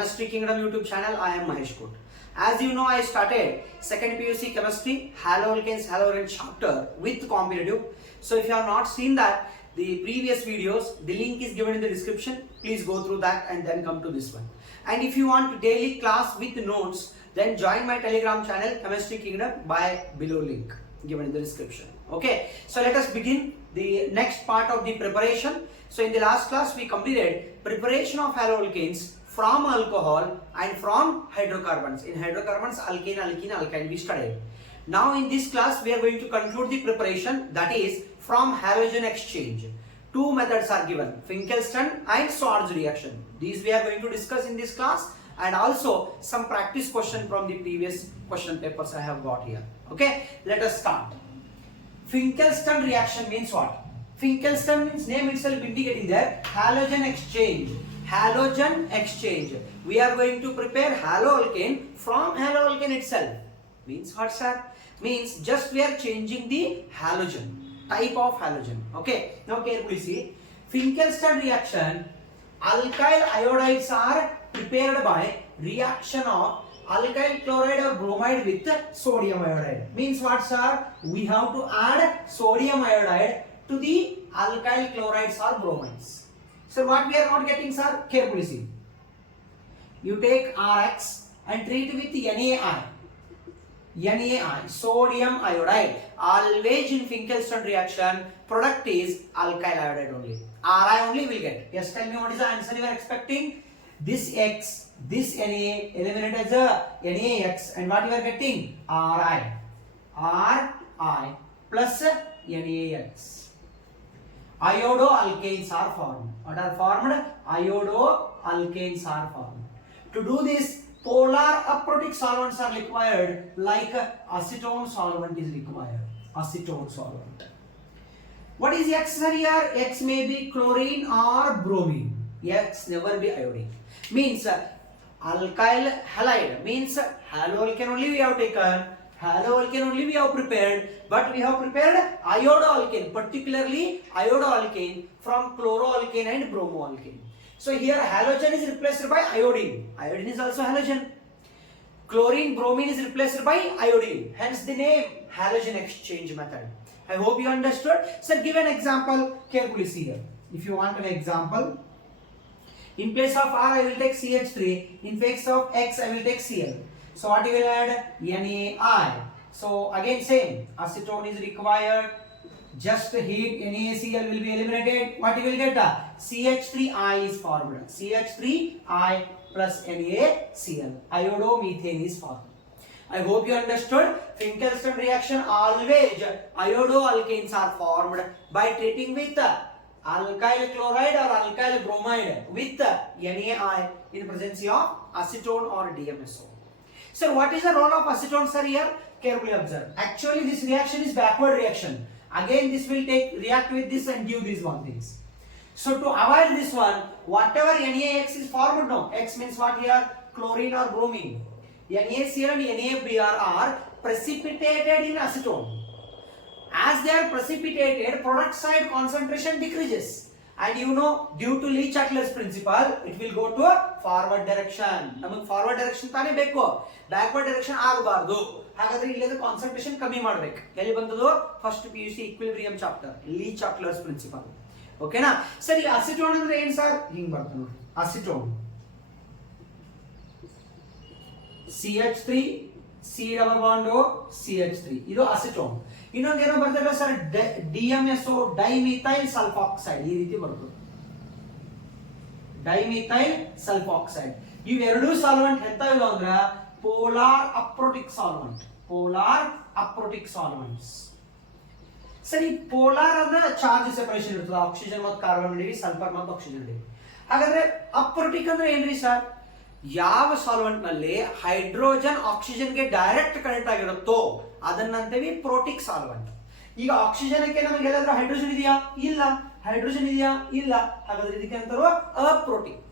Chemistry Kingdom YouTube channel. I am Mahesh Koot. As you know, I started second PUC Chemistry Haloalkanes Haloarine chapter with competitive. So if you have not seen that, the previous videos, the link is given in the description. Please go through that and then come to this one. And if you want daily class with notes, then join my Telegram channel Chemistry Kingdom by below link given in the description. Okay, so let us begin the next part of the preparation. So in the last class we completed preparation of haloalkanes from alcohol and from hydrocarbons. In hydrocarbons, alkane, alkene, alkyne we studied. Now in this class we are going to conclude the preparation, that is from halogen exchange. Two methods are given, Finkelstein and Swartz reaction. These we are going to discuss in this class, and also some practice question from the previous question papers I have got here. Okay, let us start. Finkelstein reaction means what? Finkelstein means name itself indicating that halogen exchange. Halogen exchange. We are going to prepare haloalkane from haloalkane itself. Means what, sir? Means just we are changing the halogen, type of halogen. Okay, now carefully see. Finkelstein reaction, alkyl iodides are prepared by reaction of alkyl chloride or bromide with sodium iodide. Means what, sir? We have to add sodium iodide to the alkyl chlorides or bromides. So what we are not getting, sir? Carefully see. You take Rx and treat with NaI. NaI, sodium iodide. Always in Finkelstein reaction, product is alkyl iodide only. Ri only will get. Yes, tell me what is the answer you are expecting? This X, this Na, eliminate as a NaX, and what you are getting? Ri. Ri plus NaX. Iodoalkanes are formed. What are formed? Iodoalkanes are formed. To do this, polar aprotic solvents are required, like acetone solvent is required. Acetone solvent. What is X here? X may be chlorine or bromine. X never be iodine. Means alkyl halide. Means haloalkane only we have taken. Haloalkane only we have prepared, but we have prepared iodoalkane, particularly iodoalkane from chloroalkane and bromoalkane. So here halogen is replaced by iodine. Iodine is also halogen. Chlorine, bromine is replaced by iodine. Hence the name halogen exchange method. I hope you understood. So give an example. Carefully see here. If you want an example, in place of R I will take CH3. In place of X I will take Cl. So what you will add? NaI. So again same. Acetone is required. Just heat, NaCl will be eliminated. What you will get? CH3I is formed. CH3I plus NaCl. Iodomethane is formed. I hope you understood. Finkelstein reaction, always iodoalkanes are formed by treating with alkyl chloride or alkyl bromide with NaI in presence of acetone or DMSO. So what is the role of acetone, sir, here? Carefully observe. Actually this reaction is backward reaction. Again this will react with this and give these one things. So to avoid this one, whatever NaX is formed now, X means what here? Chlorine or bromine. NaCl and NaBr are precipitated in acetone. As they are precipitated, product side concentration decreases. And you know, due to Le-Chatelier's principle, it will go to a forward direction. Namak forward direction tane beko, backward direction agabardu. Hagadre ille concentration kami madbek. Elli bantadu first PUC equilibrium chapter, Le-Chatelier's principle. Okay na? Sir, acetone andre ಏನು sir? ಹಿಂಗ್ ಬರ್ತದೆ ನೋಡಿ. Acetone. CH3 C double bond O CH3. ಇದು acetone. ಇನ್ನೊಂದು ಏನೋ ಬರ್ತದೆ sir, DMSO dimethyl sulfoxide. ಈ ರೀತಿ ಬರ್ತದೆ. Dimethyl sulfoxide. ಇವೆರಡೂ ಸಾಲ್ವೆಂಟ್ ಎಂತವಿಲ್ಲ ಅಂದ್ರೆ ಪೋಲಾರ್ ಅಪ್ರೋಟಿಕ್ ಸಾಲ್ವೆಂಟ್. Polar ಅಪ್ರೋಟಿಕ್ solvents. ಸರಿ, ಪೋಲಾರ್ ಅಂದ್ರೆ ಚಾರ್ಜ್ ಸೆಪರೇಷನ್ ಇರ್ತದೆ, ಆಕ್ಸಿಜನ್ ಮತ್ತು ಕಾರ್ಬನ್ ನಡುವೆ, ಸಲ್ಫರ್ ಮತ್ತು ಆಕ್ಸಿಜನ್ ನಡುವೆ. ಹಾಗಾದ್ರೆ ಅಪ್ರೋಟಿಕ್ ಅಂದ್ರೆ ಏನ್ರಿ ಸರ್? ಯಾವ ಸಾಲ್ವೆಂಟ್ ನಲ್ಲಿ ಹೈಡ್ರೋಜನ್ ಆಕ್ಸಿಜನ್ ಗೆ ಡೈರೆಕ್ಟ್ ಕನೆಕ್ಟ್ ಆಗಿರುತ್ತೋ ಅದನ್ನಂತೇವಿ ಪ್ರೋಟಿಕ್ ಸಾಲ್ವೆಂಟ್. ಈಗ ಆಕ್ಸಿಜನ್ಗೆ ನಮಗೆ ಎಲ್ಲಾದ್ರೂ ಹೈಡ್ರೋಜನ್ ಇದೆಯಾ? ಇಲ್ಲ. ಹೈಡ್ರೋಜನ್ ಇದೆಯಾ? ಇಲ್ಲ. ಹಾಗಾದ್ರೆ ಇದಕ್ಕೆ ಅಂತಾರೋ ಅಪ್ರೋಟಿಕ್.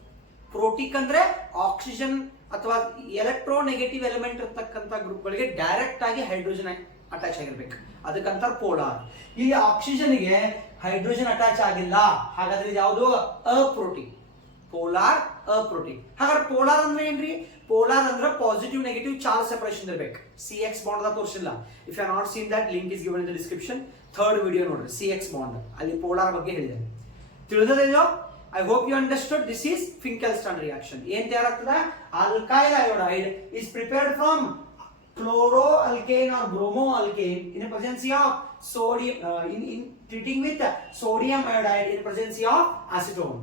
ಪ್ರೋಟಿಕ್ ಅಂದ್ರೆ ಆಕ್ಸಿಜನ್ ಅಥವಾ ಎಲೆಕ್ಟ್ರೋನೆಗೆಟಿವ್ ಎಲಿಮೆಂಟ್ ಇರತಕ್ಕಂತ ಗ್ರೂಪ್ ಗಳಿಗೆ ಡೈರೆಕ್ಟ್ ಆಗಿ ಹೈಡ್ರೋಜನ್ ಅಟ್ಯಾಚ್ ಆಗಿರ್ಬೇಕು, ಅದಕ್ಕಂತಾರ ಪೋಲಾರ್. ಇಲ್ಲಿ ಆಕ್ಸಿಜನ್ ಗೆ ಹೈಡ್ರೋಜನ್ ಅಟ್ಯಾಚ್ ಆಗಿಲ್ಲ, ಹಾಗಾದ್ರೆ ಇದು ಯಾವುದು? ಅಪ್ರೋಟಿಕ್. Polar aprotic. ಹಾಗಾದ್ರೆ ಪೋಲಾರ್ ಅಂದ್ರೆ ಏನ್ರಿ? ಪೋಲಾರ್ ಅಂದ್ರೆ ಪಾಸಿಟಿವ್ ನೆಗೆಟಿವ್ ಚಾರ್ಜ್ ಸೆಪರೇಷನ್ ಇರಬೇಕು. CX ಬಾಂಡ್ ದ ತೋರಿಸಿಲ್ಲ. If you not seen that, link is given in the description. Third video ನೋಡ್ರಿ, CX ಬಾಂಡ್ ಅಲ್ಲಿ ಪೋಲಾರ್ ಬಗ್ಗೆ ಹೇಳಿದೆ. ತಿಳಿದಿದೆಯೋ? I hope you understood. This is Finkelstein reaction. ಏನ್ ತಯಾರಾಗ್ತದ? Alkyl iodide is prepared from chloroalkane or bromoalkane in the presence of sodium in treating with sodium iodide in presence of acetone.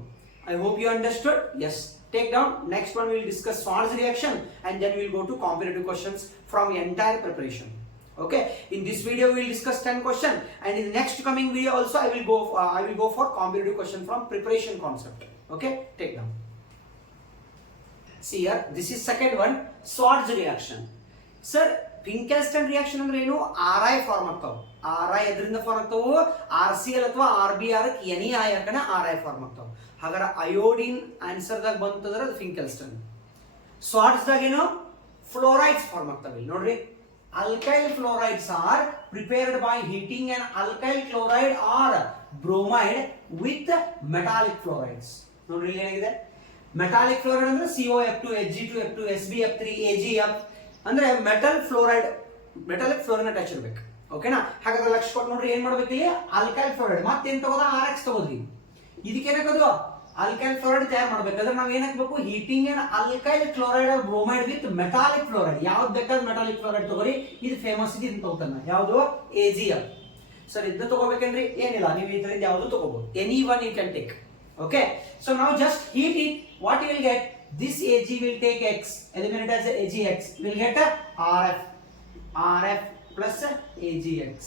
I hope you understood. Yes. Take down. Next one we will discuss Swartz reaction, and then we will go to competitive questions from the entire preparation. Okay. In this video we will discuss 10 questions, and in the next coming video also I will go for competitive question from preparation concept. Okay. Take down. See here. This is second one. Swartz reaction. Sir, Finkelstein reaction ಅಂದ್ರೆ ಏನು? RI form ಆಗ್ತಾವ. RI ಎದರಿಂದ form ಆಗ್ತಾವು? RCl ಅಥವಾ RBr any ಆಯಕನ RI form ಆಗ್ತಾವ. ಹಾಗಾದ್ರೆ iodine answer ದಾಗ ಬಂತಂದ್ರೆ ಅದು Finkelstein. ಸ್ವಾಟ್ಸ್ ದಾಗ ಏನು? ಫ್ಲೋರೈಡ್ಸ್ ಫಾರ್ಮ್ ಆಗ್ತಾವೆ. ನೋಡ್ರಿ, alkyl fluorides are prepared by heating an alkyl chloride or bromide with metallic fluorides. ನೋಡ್ರಿ ಇಲ್ಲಿ ಏನಾಗಿದೆ? ಮೆಟಾಲಿಕ್ ಫ್ಲೋರೈಡ್ ಅಂದ್ರೆ COF2 Hg2 F2 SbF3 AgF ಅಂದ್ರೆ metal fluoride, metallic fluoride attach ಇರಬೇಕು. ಓಕೆನಾ? ಹಾಗಾದ್ರೆ ಲಕ್ಷ ಕೊಟ್ಟು ನೋಡ್ರಿ ಏನ್ ಮಾಡ್ಬೇಕು ಇಲ್ಲಿ? ಆಲ್ಕೈಲ್ ಫ್ಲೋರೈಡ್ ಮತ್ತೇನ್ ತಗೋದ? RX ತಗೋದ್ರಿ. ಇದಕ್ಕೆ ಏನಾಗೋದು? ಆಲ್ಕೈಲ್ ಫ್ಲೋರೈಡ್ ತಯಾರು ಮಾಡ್ಬೇಕಾದ್ರೆ ನಾವ್ ಏನ್ ಹಾಕ್ಬೇಕು? Heating and alkyl chloride or bromide with metallic fluoride. ಯಾವ್ದು ಬೇಕಾದ್ರೆ ಮೆಟಾಲಿಕ್ ಫ್ಲೋರೈಡ್ ತಗೋರಿ. ಇದು ಫೇಮಸ್ ಇದೆ, ಇದನ್ನ ತಗೋತಾನ. ಯಾವುದು? AgF. ಸರ್ ಇದನ್ನ ತಗೋಬೇಕೇನ್ರಿ? ಏನಿಲ್ಲ, ನೀವು ಇದರಿಂದ ಯಾವ್ದು ತಗೋಬಹುದು. Any one you can take. Okay, so ನಾವು just heat it. What you will get? This Ag will take X, eliminate as AgX. We will get RF plus AgX.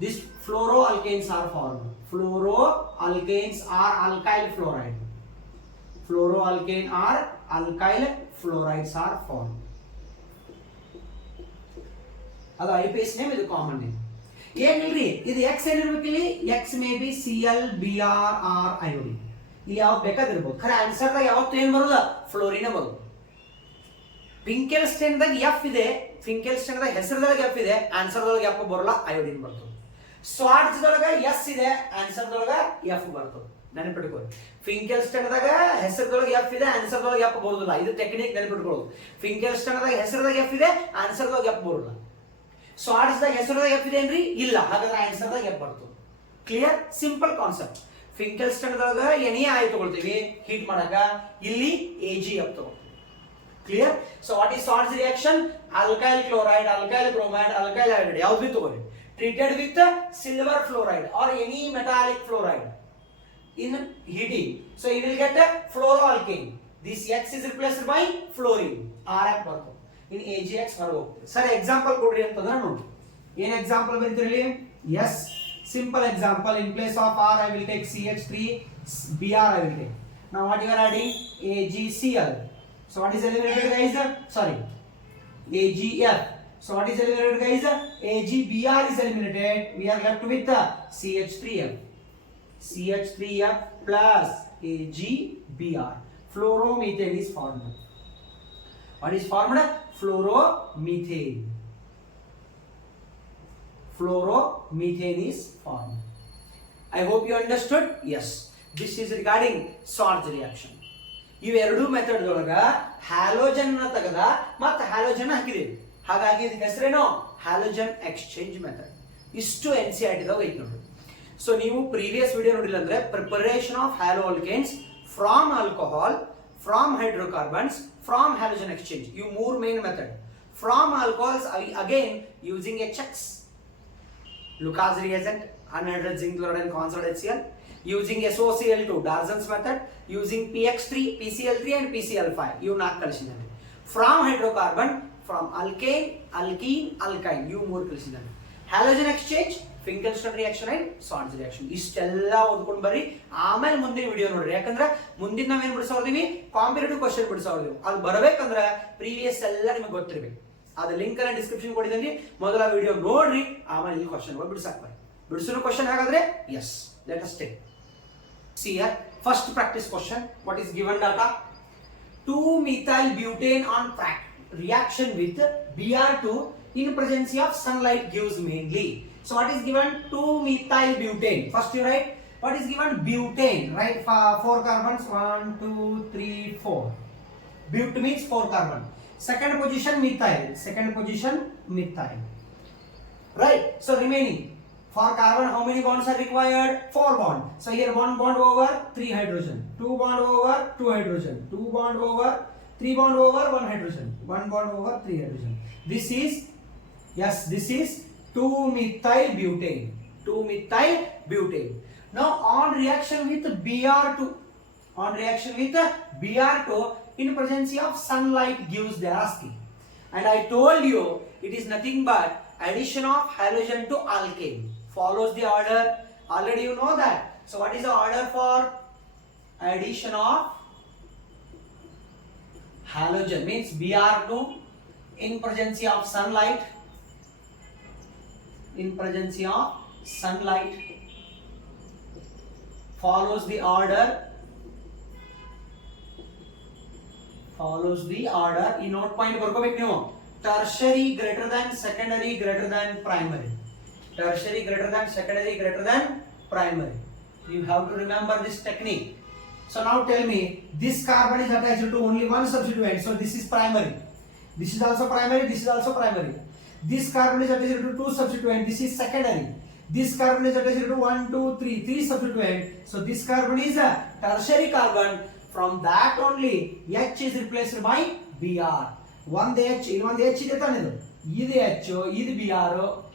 These fluoroalkanes are formed. Fluoroalkanes are alkyl fluoride. Fluoroalkane are alkyl fluorides are formed. ಅದು IPS name, ಇದು common name. ಏನಿಲ್ರಿ, ಇದು X ಏನಿರ್ಬೇಕು ಇಲ್ಲಿ? X may be Cl, Br or iodine. ಇಲ್ಲಿ ಯಾವ್ದು ಬೇಕಾದಿರ್ಬೋದು. ಖರೆ answer ದಾಗ ಯಾವತ್ತು ಏನ್ ಬರೋದು? ಫ್ಲೋರಿನ ಬರೋದು. Finkelstein ದಾಗ F ಇದೆ, Finkelstein ದಾಗ ಹೆಸರದಾಗ F ಇದೆ, ಆನ್ಸರ್ ದೊಳಗೆ F ಬರೋಲ್ಲ, ಅಯೋಡಿನ್ ಬರ್ತದೆ. ಸ್ವಾಟ್ಸ್ ದೊಳಗ S ಇದೆ, ಆನ್ಸರ್ ದೊಳಗ F ಬರ್ತದೆ. ನೆನಪಿಟ್ಕೊಳ್ಳಿ. Finkelstein ದಾಗ ಹೆಸರದೊಳಗೆ F ಇದೆ, ಆನ್ಸರ್ ದೊಳಗೆ F ಬರೋದಿಲ್ಲ. ಇದು ಟೆಕ್ನಿಕ್ ನೆನಪಿಟ್ಕೊಳ್ಳೋದು. Finkelstein ದಾಗ ಹೆಸರದಾಗ F ಇದೆ, ಆನ್ಸರ್ ದೊಳಗೆ F ಬರೋಲ್ಲ. ಸ್ವಾಟ್ಸ್ ದಾಗ ಹೆಸರದಾಗ F ಇದೆ ಏನ್ರಿ? ಇಲ್ಲ. ಹಾಗಾದ್ರೆ ಆನ್ಸರ್ ದಾಗ F ಬರ್ತದೆ. ಕ್ಲಿಯರ್? Simple concept. Finkelstein ದಾಗ ಎನಿ ಆಯ್ ತಗೊಳ್ತೀವಿ ಹೀಟ್ ಮಾಡಕ, ಇಲ್ಲಿ AgF ತಗೊಳ್ತೀವಿ. Clear? So what is Swartz reaction? Alkyl chloride, alkyl bromide, alkyl iodide ಯಾವ್ದು ಬಿ ತಗೊಳ್ಳಿ, treated with silver fluoride R any metallic fluoride in heating. So you will get a fluoroalkane. This X is replaced by fluorine. RF ಬರ್ತದೆ. in AgX ಹೊರಗೆ ಹೋಗ್ತದೆ. Sir example ಕೊಡ್ರಿ ಅಂತಂದ್ರೆ ನೋಡಿ, ಏನ್ example ಬರೀತೀರಿ? Yes, simple example. In place of R I will take CH3, Br I will take. Now what you are adding? AgCl. So what is eliminated, guys? Sorry, AgF. So what is eliminated, guys? AgBr is eliminated. We are left with CH3F. CH3F plus AgBr. Fluoromethane is formed. What is formed? Fluoromethane. Fluoromethane is formed. I hope you understood. Yes, this is regarding Swartz reaction. ಇವೆರಡು method ಒಳಗ halogen ತೆಗೆದ ಮತ್ತೆ halogen ಹಾಕಿದೀವಿ. ಹಾಗಾಗಿ ಇದಕ್ಕೆ ಹೆಸರೇನು? Halogen exchange method. ಇಷ್ಟು NCERT ದಾಗ ಐತಿ ನೋಡಿ. ಸೊ ನೀವು ಪ್ರೀವಿಯಸ್ ವಿಡಿಯೋ ನೋಡಿಲ್ಲ ಅಂದ್ರೆ preparation of haloalkanes from alcohol, from hydrocarbons, from halogen exchange. ಇವು ಮೂರು main method. From alcohols again using a Chex Lucas reagent, unhydrogen zinc chloride and concentrated HCl, using SOCl2 Darzan's method, using PX3, PCl3 and PCl5. You not ಕಲಿಸಿದ್ದಾರೆ. From hydrocarbon, from alkane, alkene, alkyne. You more ಕಲಿಸಿದ್ದಾರೆ. Halogen exchange, Finkelstein reaction and Swartz reaction. ಇಷ್ಟೆಲ್ಲ ಓದ್ಕೊಂಡು ಬರ್ರಿ. ಆಮೇಲೆ ಮುಂದಿನ video ನೋಡ್ರಿ. ಯಾಕಂದ್ರೆ ಮುಂದಿನ ನಾವೇನ್ ಬಿಡಿಸೋರ್ದೀವಿ? Competitive question ಬಿಡಿಸೋರ್ದೀವಿ. ಅದು ಬರಬೇಕಂದ್ರೆ ಪ್ರೀವಿಯಸ್ ಎಲ್ಲ ನಿಮಗೆ ಗೊತ್ತಿರಬೇಕು. ಅದು ಲಿಂಕ್ ಅನ್ನ ಡಿಸ್ಕ್ರಿಪ್ಷನ್ ಕೊಟ್ಟಿದ್ದೀನಿ. ಮೊದಲ ವಿಡಿಯೋ ನೋಡ್ರಿ, ಆಮೇಲೆ ಈ ಕ್ವಶನ್ ಬಿಡಿಸಾಕ್ಬಾರಿ. ಬಿಡಿಸೋ ಕ್ವಶನ್ ಹಾಗಾದ್ರೆ yes, let us take. See here, first practice question. What is given data? 2-methyl butane on reaction with Br2 in presence of sunlight gives mainly. So what is given? 2-methyl butane. First you write What is given? Butane, right? 4 carbons, 1, 2, 3, 4. But means 4 carbon. Second position methyl. Second position methyl. Right? So remaining. For carbon, how many bonds are required? 4 bonds. So here 1 bond over 3 hydrogen. 2 bond over 2 hydrogen. 2 bond over 3 bond over 1 hydrogen. 1 bond over 3 hydrogen. This is, yes, this is 2-methyl butane. 2-methyl butane. Now on reaction with Br2, in presence of sunlight gives, they are asking. And I told you it is nothing but addition of halogen to alkane. Follows the order. Already you know that. So what is the order for addition of halogen? Means Br2 in presence of sunlight. In presence of sunlight follows the order. ಈ note point ಬರ್ಕೋಬೇಕು ನೀವು. Tertiary greater than secondary greater than primary. Tertiary greater than secondary greater than primary. You have to remember this technique. So now tell me, this carbon is attached to only one substituent, so this is primary. This is also primary, this is also primary. This carbon is attached to 2 substituents, this is secondary. This carbon is attached to 1, 2, 3 substituents, so this carbon is a tertiary carbon. From that only H is replaced by Br. One H ಇದೆ ತಾನೆ ಇದು. ಇದು H, ಇದು Br,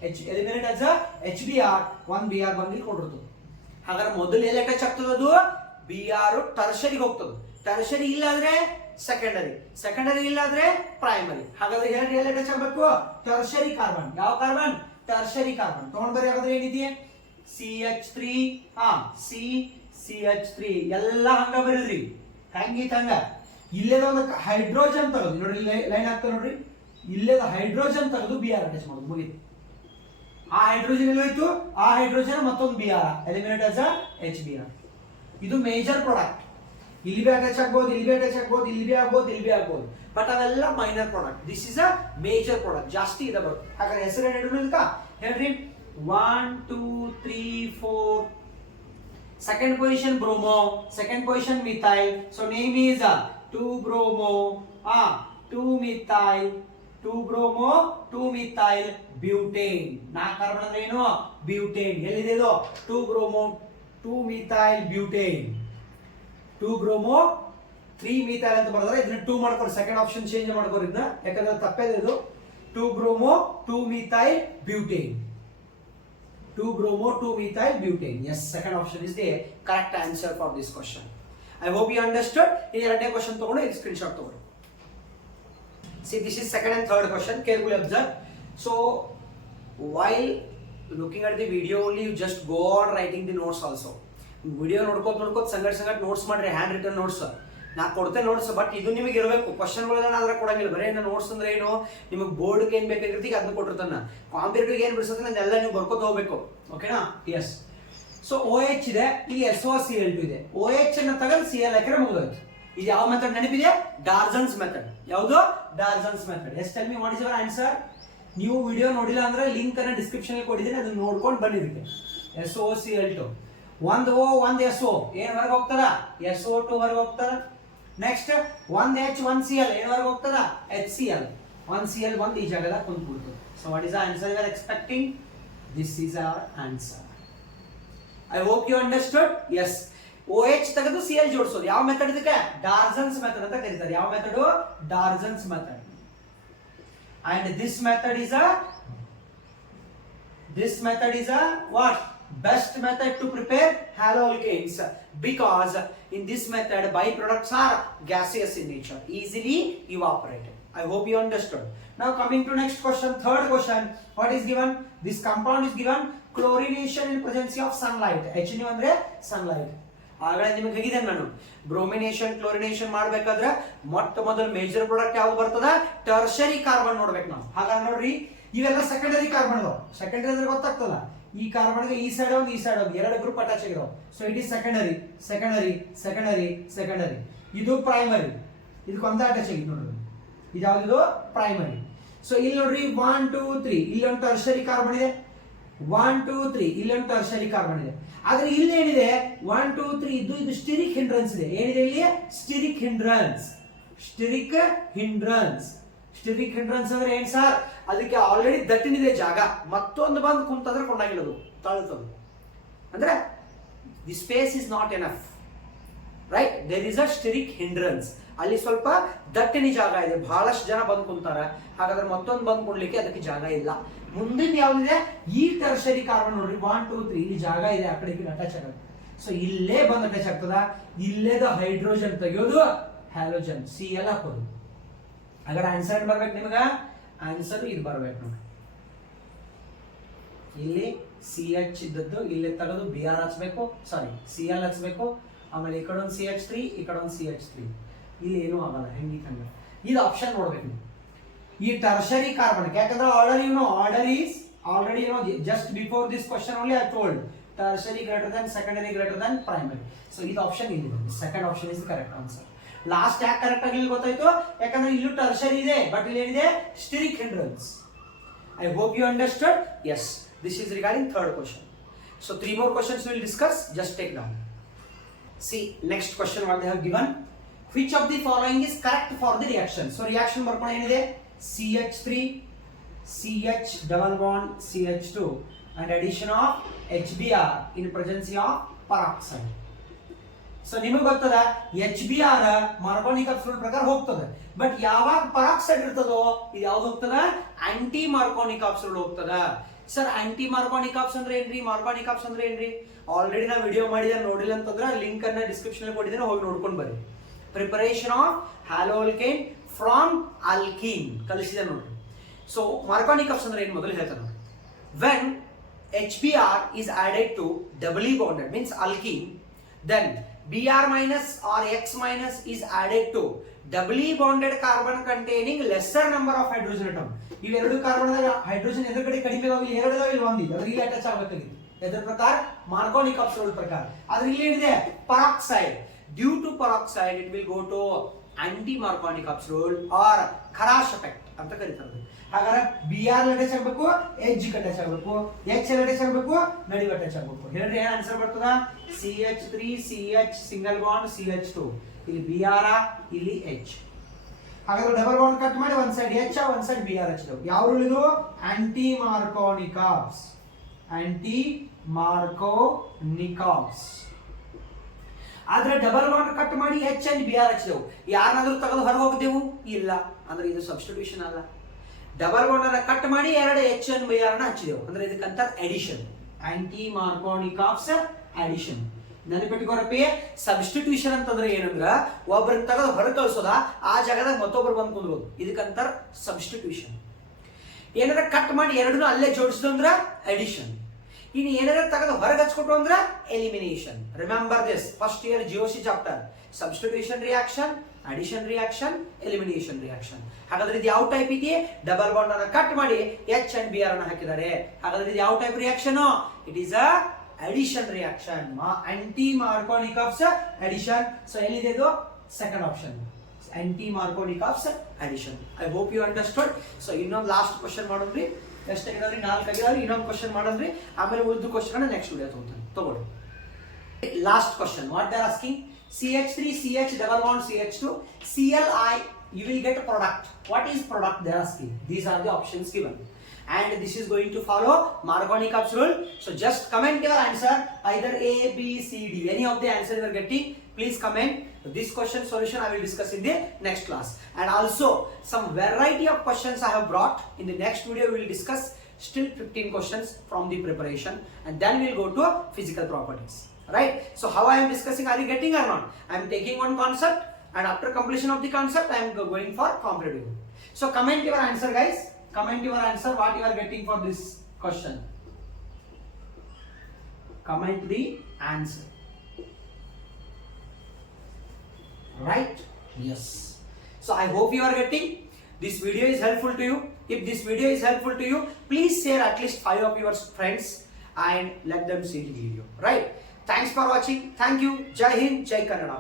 H eliminate as a HBr, 1 Br ಬಂದು ಕೊಟ್ಟಿರ್ತದೆ. ಹಾಗಾದ್ರೆ ಮೊದಲು ಎಲ್ಲಿ attach ಆಗ್ತದೆ ಅದು? Br ಟರ್ಷರಿಗೆ ಹೋಗ್ತದೆ. ಟರ್ಷರಿ ಇಲ್ಲ ಅಂದ್ರೆ ಸೆಕೆಂಡರಿ ಇಲ್ಲ ಅಂದ್ರೆ ಪ್ರೈಮರಿ. ಹಾಗಾದ್ರೆ ಎಲ್ಲಿ ಅಟ್ಯಾಚ್ ಆಗಬೇಕು? Tertiary carbon. ಯಾವ ಕಾರ್ಬನ್? Tertiary carbon. ತಗೊಂಡ್ ಬರ್ರಿ. ಹಾಗಾದ್ರೆ ಏನಿದೆ? CH3, CH3 ಎಲ್ಲ ಹಂಗ ಬರಿದ್ರಿ. ಹಂಗಿತ್ತು ಹಂಗ. ಇಲ್ಲೇದ ಒಂದು ಹೈಡ್ರೋಜನ್ ತಗೋದು ನೋಡ್ರಿ, ಲೈನ್ ಆಗ್ತದೆ ನೋಡ್ರಿ. ಇಲ್ಲೇದ ಹೈಡ್ರೋಜನ್ ತೆಗೆದು Br ಅಟ್ಯಾಚ್ ಮಾಡೋದು, ಮುಗಿತು. ಆ ಹೈಡ್ರೋಜನ್ ಎಲ್ಲೋಯ್ತು? ಆ ಹೈಡ್ರೋಜನ್ ಮತ್ತೊಂದು Br ಎಲಿಮಿನೇಟ್ ಆಸ್ HBr. ಇದು ಮೇಜರ್ ಪ್ರಾಡಕ್ಟ್. ಇಲ್ಲಿ ಬಿ ಅಟ್ಯಾಚ್ ಆಗ್ಬೋದು, ಇಲ್ಲಿ ಬಿ ಅಟ್ಯಾಚ್ ಆಗ್ಬೋದು, ಇಲ್ಲಿ ಬಿ ಆಗ್ಬೋದು. ಬಟ್ ಅವೆಲ್ಲ minor product. This is a major product. ಜಾಸ್ತಿ ಇದೆ ಬರುತ್ತೆ. ಹಾಗಾದ್ರೆ ಹೆಸರು ಏನು ಇದಕ್ಕ ಹೇಳ್ರಿ? 1, 2, 3, 4. Second position bromo, second position methyl. So name is 2-bromo, 2-methyl, 2-bromo, 2-methyl butane. ನಾ ಕಾರ್ಬನ್ ಅಂದ್ರೆ ಏನು? ಬ್ಯೂಟೇನ್. ಎಲ್ಲಿದೆ ಇದು? 2-bromo, 2-methyl butane. 2-bromo, 3-methyl ಅಂತ ಬರೆದ್ರೆ ಇದನ್ನ 2 ಮಾಡ್ಕೊರಿ. ಸೆಕೆಂಡ್ ಆಪ್ಷನ್ ಚೇಂಜ್ ಮಾಡ್ಕೊರಿ ಇದನ್ನ, ಯಾಕಂದ್ರೆ ತಪ್ಪೇದೆ ಇದು. 2-bromo, 2-methyl butane. 2-bromo, 2-methyl butane. Yes, second option is the correct answer for this question. I hope you understood. In ಎರಡನೇ question ತಗೊಂಡು ಈ ಸ್ಕ್ರೀನ್‌ಶಾಟ್ ತಗೊಳ್ಳಿ. See, this is second and third question. Carefully observe. So, while looking at the video only, you just go on writing the notes also. Video ನೋಡ್ಕೋತ ಸಂಗಟ್ notes ಮಾಡ್ರಿ, hand return notes. ನಾ ಕೊಡ್ತೇನೆ notes, but ಇದು ನಿಮಗೆ ಇರಬೇಕು. ಕ್ವಶನ್ಗಳನ್ನ ಅದ್ರ ಕೊಡಂಗಿಲ್ಲ. ಬರೀ ನೋಟ್ಸ್ ಅಂದ್ರೆ ಏನು, ನಿಮಗೆ ಬೋರ್ಡ್ಗೆ ಏನ್ ಬೇಕಾಗಿರ್ತೀವಿ ಅದನ್ನ ಕೊಟ್ಟಿರ್ತಾನ. ಕಾಂಪಿಟೇಟಿವ್ ಏನ್ ಬಿಡಿಸುತ್ತೆ ಅದನ್ನೆಲ್ಲ ನೀವು ಬರ್ಕೋತ ಹೋಗ್ಬೇಕು. ಓಕೆನಾ? ಎಸ್. ಸೊ OH ಇದೆ, ಇಲ್ಲಿ SOCl2 ಇದೆ. OH ಅನ್ನ ತಗೊಂಡು Cl ಹಾಕಿದ್ರೆ ಮುಗಿದೋಯ್ತು. ಇದು ಯಾವ ಮೆಥಡ್ ನೆನಪಿದೆ? Darzens method. ಯಾವುದು? Darzens method. Yes, tell me what is your answer? ನೀವು ವಿಡಿಯೋ ನೋಡಿಲ್ಲ ಅಂದ್ರೆ ಲಿಂಕ್ ಅನ್ನ ಡಿಸ್ಕ್ರಿಪ್ಷನ್ ಅಲ್ಲಿ ಕೊಟ್ಟಿದ್ದೀನಿ, ಅದನ್ನ ನೋಡ್ಕೊಂಡು ಬಂದಿದ್ದಕ್ಕೆ. SOCl2 ಒಂದು O ಒಂದು SO ಏನ್ ಹೊರಗೆ ಹೋಗ್ತದ? SO2 ಹೊರಗೆ ಹೋಗ್ತದ. ನೆಕ್ಸ್ಟ್ 1H 1Cl ಏನ್ ಹೊರಗೆ ಹೋಗ್ತದ? HCl. 1Cl ಬಂದು ಈ ಜಾಗದಾಗ ಕುಂತ್ಬಿಡ್ತದೆ. So what is the answer you are expecting? This is our answer. I hope you understood. Yes, OH ತೆಗೆದು Cl ಜೋಡಿಸೋದು. ಯಾವ ಮೆಥಡ್ ಇದಕ್ಕೆ? ಡಾರ್ಜನ್ಸ್ ಮೆಥಡ್ ಅಂತ ಕರೀತಾರೆ. ಯಾವ method? Darzens method. And this method is a what? Best method to prepare haloalkanes, because in this method byproducts are gaseous in nature, easily evaporated. I hope you understood. Now coming to next question, third question. What is given? This compound is given chlorination in presence of sunlight. HNO ಅಂದ್ರೆ sunlight. ಆಗಲೇ ನಿಮಗೆ ಹೇಳಿದೆ ನಾನು, bromination chlorination ಮಾಡಬೇಕಾದ್ರೆ ಮೊಟ್ಟ ಮೊದಲು major product ಯಾವ್ದು ಬರ್ತದ? ಟರ್ಷರಿ ಕಾರ್ಬನ್ ನೋಡ್ಬೇಕು ನಾವು. ಹಾಗಾಗಿ ನೋಡ್ರಿ, ಇವೆಲ್ಲ ಸೆಕೆಂಡರಿ ಕಾರ್ಬನ್ ಅದಾವ. ಸೆಕೆಂಡರಿ ಅಂದ್ರೆ ಗೊತ್ತಾಗ್ತದ, ಈ ಕಾರ್ಬನ್ಗೆ ಈ ಸೈಡ್ ಒಂದು ಈ ಸೈಡ್ ಒಂದು ಎರಡು ಗ್ರೂಪ್ ಅಟ್ಯಾಚ್ ಆಗಿದಾವ. So it is secondary. ಇದು ಪ್ರೈಮರಿ. ಇದಕ್ಕೆ ಒಂದೇ ಅಟ್ಯಾಚ್ ಆಗಿದೆ ನೋಡ್ರಿ. ಇದು ಯಾವ್ದು? ಪ್ರೈಮರಿ. ಸೊ ಇಲ್ಲಿ ನೋಡ್ರಿ 1, 2, 3 ಇಲ್ಲಿ ಒಂದು ಟರ್ಷರಿ ಕಾರ್ಬನ್ ಇದೆ. 1 2 3 ಇಲ್ಲೊಂದು ಟರ್ಷರಿ ಕಾರ್ಬನ್ ಇದೆ. ಆದ್ರೆ ಇಲ್ಲಿ ಏನಿದೆ 1 2 3 ಇದು ಸ್ಟಿರಿಕ್ ಹಿಂಡ್ರನ್ಸ್ ಇದೆ. ಏನಿದೆ ಇಲ್ಲಿ ಸ್ಟಿರಿಕ್ ಹಿಂಡ್ರನ್ಸ್. ಸ್ಟಿರಿಕ್ ಹಿಂಡ್ರನ್ಸ್ ಅಂದ್ರೆ ಏನ್ ಸರ್? ಅದಕ್ಕೆ ಆಲ್ರೆಡಿ ದಟ್ಟನಿದೆ ಜಾಗ, ಮತ್ತೊಂದು ಬಂದು ಕುಂತಂದ್ರೆ ಕೊಂಡಾಗಿಡೋದು, ತಳ್ತದು. ಅಂದ್ರೆ the space is not enough, right? There is a steric hindrance. ಅಲ್ಲಿ ಸ್ವಲ್ಪ ದಟ್ಟಣಿ ಜಾಗ ಇದೆ, ಬಹಳಷ್ಟು ಜನ ಬಂದು ಕುಂತಾರ, ಹಾಗಾದ್ರೆ ಮತ್ತೊಂದು ಬಂದು ಕೊಡ್ಲಿಕ್ಕೆ ಅದಕ್ಕೆ ಜಾಗ ಇಲ್ಲ. ಮುಂದಿನ ಯಾವ್ದಿದೆ? ಈ ಟರ್ಷರಿ ಕಾರ್ಬನ್ ನೋಡ್ರಿ 1 2 3 ಇಲ್ಲಿ ಜಾಗ ಇದೆ, ಆ ಕಡೆ ಅಟ್ಯಾಚ್ ಆಗುತ್ತೆ. ಸೊ ಇಲ್ಲೇ ಬಂದು ಅಟ್ಯಾಚ್ ಆಗ್ತದ. ಇಲ್ಲೇದ ಹೈಡ್ರೋಜನ್ ತೆಗೆಯೋದು, ಹ್ಯಾಲೋಜನ್ Cl ಹಾಕೋದು. ಹಾಗಾದ್ರೆ ಆನ್ಸರ್ ಏನ್ ಬರ್ಬೇಕು ನಿಮಗ? ಆನ್ಸರ್ ಇದು ಬರ್ಬೇಕು ನೋಡಿ. ಇಲ್ಲಿ CH ಇದ್ದದ್ದು ಇಲ್ಲೇ ತೆಗೆದು Br ಹಚ್ಬೇಕು, ಸಾರಿ Cl ಹಚ್ಬೇಕು. ಆಮೇಲೆ ಈ ಕಡೆ ಒಂದು CH3, ಈ ಕಡೆ ಒಂದು CH3. ಇಲ್ಲಿ ಏನೂ ಆಗಲ್ಲ, ಹೆಂಗಿತ್ತಂಗ ಇದು ಆಪ್ಷನ್ ನೋಡ್ಬೇಕು. ಈ ಟರ್ಷರಿ ಕಾರ್ಬನ್, ಯಾಕಂದ್ರೆ already just before this question only I told tertiary greater than secondary greater than primary. So ಇದು ಆಪ್ಷನ್ ಇಲ್ಲಿ second option is correct answer. Last ಯಾಕೆ ಕರೆಕ್ಟ್ ಆಗಿ ಇಲ್ಲಿ ಗೊತ್ತಾಯ್ತು? ಯಾಕಂದ್ರೆ ಇಲ್ಲೂ ಟರ್ಷರಿ ಇದೆ, ಬಟ್ ಇಲ್ಲಿ ಏನಿದೆ? Steric hindrance. I hope you understood. Yes, this is regarding third question. So 3 more questions we will discuss. Just take down. See, next question what they have given. Which of the following is correct for the reaction? So reaction ಬರ್ಕೊಂಡು ಏನಿದೆ? CH3 CH double bond CH2 and addition of HBr in presence of peroxide. So ನಿಮಗೆ ಗೊತ್ತದ HBr ಮಾರ್ಕೋನಿಕ್ absolute ಪ್ರಕಾರ ಹೋಗ್ತದೆ, but ಯಾವಾಗ peroxide ಇರ್ತದೋ ಇದು ಯಾವ್ದು ಹೋಗ್ತದ? ಆಂಟಿ ಮಾರ್ಕೋನಿಕ್ ಆಬ್ಸಲ್ಯೂಟ್ ಹೋಗ್ತದ. ಸರ್ ಆಂಟಿ ಮಾರ್ಕೋನಿಕ್ ಆಬ್ಸ್ ಅಂದ್ರೆ ಏನ್ರಿ? ಮಾರ್ಕೋನಿಕ್ ಆಬ್ಸ್ ಅಂದ್ರೆ ಏನ್ರಿ? ಆಲ್ರೆಡಿ ನಾ ವಿಡಿಯೋ ಮಾಡಿದ್ರೆ ನೋಡಿಲ್ಲ ಅಂತಂದ್ರೆ ಲಿಂಕ್ ಅನ್ನ ಡಿಸ್ಕ್ರಿಪ್ಷನ್ ಅಲ್ಲಿ ಕೊಟ್ಟಿದ್ದೇನೆ, ಹೋಗಿ ನೋಡ್ಕೊಂಡು ಬರ್ರಿ. Preparation of hello alkane from alkene ಕಲಿಸಿದೆ ನೋಡ್ರಿ. ಸೊ ಮಾರ್ಕೋನಿಕ್ ಆಬ್ಸ್ ಅಂದ್ರೆ ಏನು ಮೊದಲು ಹೇಳ್ತಾರೆ ನೋಡಿ. When HBr is added to doubly bonded means alkene, then Br minus or X minus is added to doubly bonded carbon containing lesser number of hydrogen atom. ಇವೆರಡು carbon hydrogen ಎದುರುಗಡೆ ಕಡಿಮೆ ಇದಾವೆ, ಇಲ್ಲಿ ಎರಡು ಇದಾವೆ, ಇಲ್ಲಿ ಒಂದಿದೆ, ಅದ್ರ ಇಲ್ಲಿ ಅಟ್ಯಾಚ್ ಆಗಬೇಕಾಗಿತ್ತು. ಇದರ ಪ್ರಕಾರ ಮಾರ್ಕೋನಿಕ್ ಆಬ್ಸಲ್ಯೂಟ್ ಪ್ರಕಾರ. ಆದ್ರೆ ಇಲ್ಲಿ ಏನಿದೆ? Peroxide. Due to peroxide it will go to anti Markovnikov absolute or Kharasch effect ಅಂತ ಕರೀತಾರೆ. ಹಾಗಾದ್ರೆ Br ಅಟ್ಯಾಚ್ ಆಗಬೇಕು, H ಅಟ್ಯಾಚ್ ಆಗಬೇಕು, H ಅಟ್ಯಾಚ್ ಆಗಬೇಕು, ನಡುವೆ ಅಟ್ಯಾಚ್ ಆಗಬೇಕು. ಹೇಳ್ರಿ ಏನ್ ಆನ್ಸರ್ ಬರ್ತದ? CH3 CH single bond CH2, ಇಲ್ಲಿ Br ಇಲ್ಲಿ H. ಹಾಗಾದ್ರೆ ಡಬಲ್ ಬಾಂಡ್ ಕಟ್ ಮಾಡಿ ಒಂದ್ ಸೈಡ್ H ಒಂದ್ ಸೈಡ್ Br ಹಚ್ಚಿದವು. ಯಾವ ರೂಲ್ ಇದು? ಆಂಟಿ ಮಾರ್ಕೋನಿಕ್ ಆಬ್ಸ್. ಆದ್ರೆ ಡಬಲ್ ಬಾಂಡ್ ಕಟ್ ಮಾಡಿ H ಅಂಡ್ Br ಹಚ್ಚಿದೆವು. ಯಾರನ್ನಾದ್ರೂ ತೆಗೆದು ಹೊರಗೆ ಹೋಗಿದ್ದೆವು? ಇಲ್ಲ. ಅಂದ್ರೆ ಇದು ಸಬ್ಸ್ಟಿಟ್ಯೂಷನ್ ಅಲ್ಲ. ಡಬಲ್ ಬಾಂಡ್ ಅನ್ನ ಕಟ್ ಮಾಡಿ ಎರಡು H ಅಂಡ್ Br ನ ಹಚ್ಚಿದೆವು, ಅಂದ್ರೆ ಇದಕ್ಕಂತ ಅಡಿಷನ್. ಆಂಟಿ ಮಾರ್ಕೋನಿಕ್ ಆಬ್ಸ್ ಅಡಿಷನ್. ನೆನಪಿಟ್ಕೊರಪ್ಪಿ, ಸಬ್ಸ್ಟಿಟ್ಯೂಷನ್ ಅಂತಂದ್ರೆ ಏನಂದ್ರ ಒಬ್ಬರನ್ನ ತೆಗೆದು ಹೊರಗೆ ಕಳಿಸೋದ, ಆ ಜಾಗದಾಗ ಮತ್ತೊಬ್ಬರು ಬಂದು ಕುಂದ್ರೋದು, ಇದಕ್ಕಂತಾರ ಸಬ್ಸ್ಟಿಟ್ಯೂಷನ್. ಏನಾರ ಕಟ್ ಮಾಡಿ ಎರಡನ್ನೂ ಅಲ್ಲೇ ಜೋಡಿಸಿದ್ರು ಅಂದ್ರ ಅಡಿಷನ್. ಇನ್ನು ಏನಾರ ತೆಗೆದು ಹೊರಗೆ ಹಚ್ಕೊಟ್ಟು ಅಂದ್ರ elimination. Remember this, first year GOC chapter. Substitution reaction, addition reaction, elimination reaction. ಹಾಗಾದ್ರೆ ಇದು ಯಾವ ಟೈಪ್ ಇದೆ? ಡಬಲ್ ಬಾಂಡ್ ಅನ್ನ ಕಟ್ ಮಾಡಿ H ಅಂಡ್ Br ಅನ್ನ ಹಾಕಿದ್ದಾರೆ. ಹಾಗಾದ್ರೆ ಇದು ಯಾವ type reaction? It is a addition reaction. Anti marconic ಆಬ್ಸ್ addition. So ಎಲ್ಲಿದೆ ಇದು? ಸೆಕೆಂಡ್ ಆಪ್ಷನ್, anti marconic ಆಬ್ಸ್ addition. I hope you understood. So ಇನ್ನೊಂದು ಲಾಸ್ಟ್ ಕ್ವಶನ್ ಮಾಡೋದ್ರಿ. ಎಷ್ಟು ಆಗಿದಾವ್ರಿ? 4 ಆಗಿದಾವ್ರಿ. ಇನ್ನೊಂದು ಕ್ವಶನ್ ಮಾಡೋದ್ರಿ, ಆಮೇಲೆ ಉಳಿದ ಕ್ವಶನ್ ನೆಕ್ಸ್ಟ್ ವಿಡಿಯೋ ತಗೊಳ್ಳಿ. Last question, what they are asking? CH3 CH double bond CH2 CLI, you will get a product. What is product they are asking? These are the options given, and this is going to follow Marconic Ops rule. So just comment your answer, either A, B, C, D. Any of the answer you are getting, please comment. This question solution I will discuss in the next class, and also some variety of questions I have brought. In the next video we will discuss still 15 questions from the preparation, and then we will go to physical properties. Right? So how I am discussing, are you getting or not? I am taking one concept, and after completion of the concept I am going for comparative. So comment your answer, guys. Comment your answer, what you are getting for this question. Comment the answer. Right? Yes. So I hope you are getting. This video is helpful to you. If this video is helpful to you, please share at least 5 of your friends and let them see the video. Right? Thanks for watching. Thank you. Jai Hind, Jai Kannada.